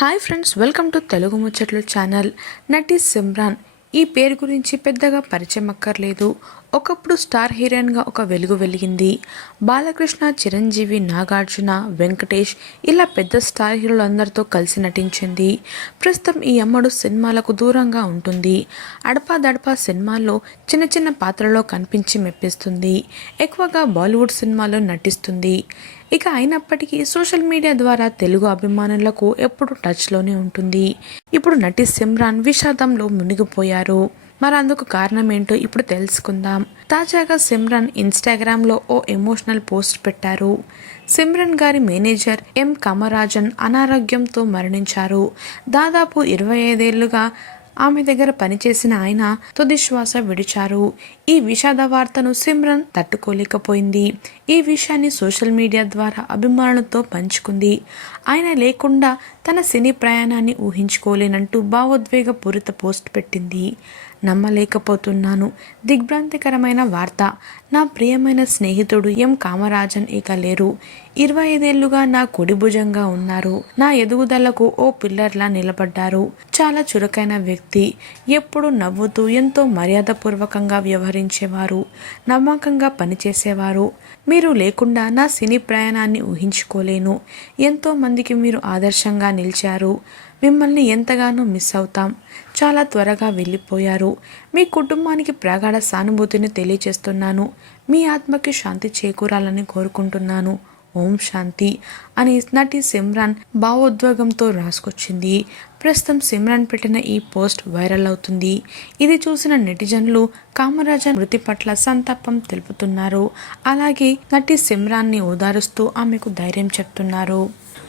Hi friends welcome to Telugu ముచ్చట్లు channel. నటి సిమ్రాన్. ఈ పేరు గురించి పెద్దగా పరిచయం అక్కర్లేదు. ఒకప్పుడు స్టార్ హీరోయిన్గా ఒక వెలుగు వెలిగింది. బాలకృష్ణ చిరంజీవి నాగార్జున వెంకటేష్ ఇలా పెద్ద స్టార్ హీరోలందరితో కలిసి నటించింది. ప్రస్తుతం ఈ అమ్మడు సినిమాలకు దూరంగా ఉంటుంది. అడపా దడపా సినిమాల్లో చిన్న చిన్న పాత్రలో కనిపించి మెప్పిస్తుంది. ఎక్కువగా బాలీవుడ్ సినిమాలో నటిస్తుంది. ఇక అయినప్పటికీ సోషల్ మీడియా ద్వారా తెలుగు అభిమానులకు ఎప్పుడు టచ్లోనే ఉంటుంది. ఇప్పుడు నటి సిమ్రాన్ విషాదంలో మునిగిపోయారు. మరి అందుకు కారణం ఏంటో ఇప్పుడు తెలుసుకుందాం. తాజాగా సిమ్రన్ ఇన్స్టాగ్రామ్లో ఓ ఎమోషనల్ పోస్ట్ పెట్టారు. సిమ్రన్ గారి మేనేజర్ ఎం కమరాజన్ అనారోగ్యంతో మరణించారు. దాదాపు ఇరవై ఐదేళ్ళుగా ఆమె దగ్గర పనిచేసిన ఆయన తుది శ్వాస విడిచారు. ఈ విషాద వార్తను సిమ్రన్ తట్టుకోలేకపోయింది. ఈ విషయాన్ని సోషల్ మీడియా ద్వారా అభిమానులతో పంచుకుంది. ఆయన లేకుండా తన సినీ ప్రయాణాన్ని ఊహించుకోలేనంటూ భావోద్వేగపూరిత పోస్ట్ పెట్టింది. నమ్మలేకపోతున్నాను. దిగ్భ్రాంతికరమైన వార్త. నా ప్రియమైన స్నేహితుడు ఎం. కామరాజన్ ఇక లేరు. ఇరవై ఐదేళ్ళుగా నా కుడి భుజంగా ఉన్నారు. నా ఎదుగుదలకు ఓ పిల్లర్లా నిలబడ్డారు. చాలా చురుకైన వ్యక్తి. ఎప్పుడు నవ్వుతూ ఎంతో మర్యాదపూర్వకంగా వ్యవహరించేవారు. నమ్మకంగా పనిచేసేవారు. మీరు లేకుండా నా సినీ ప్రయాణాన్ని ఊహించుకోలేను. ఎంతో మందికి మీరు ఆదర్శంగా నిలిచారు. మిమ్మల్ని ఎంతగానో మిస్ అవుతాం. చాలా త్వరగా వెళ్ళిపోయారు. మీ కుటుంబానికి ప్రగాఢ సానుభూతిని తెలియచేస్తున్నాను. మీ ఆత్మకి శాంతి చేకూరాలని కోరుకుంటున్నాను. ఓం శాంతి అని నటి సిమ్రాన్ భావోద్వేగంతో రాసుకొచ్చింది. ప్రస్తుతం సిమ్రాన్ పెట్టిన ఈ పోస్ట్ వైరల్ అవుతుంది. ఇది చూసిన నెటిజన్లు కామరాజన్ మృతి పట్ల సంతాపం తెలుపుతున్నారు. అలాగే నటి సిమ్రాన్ని ఓదారుస్తూ ఆమెకు ధైర్యం చెప్తున్నారు.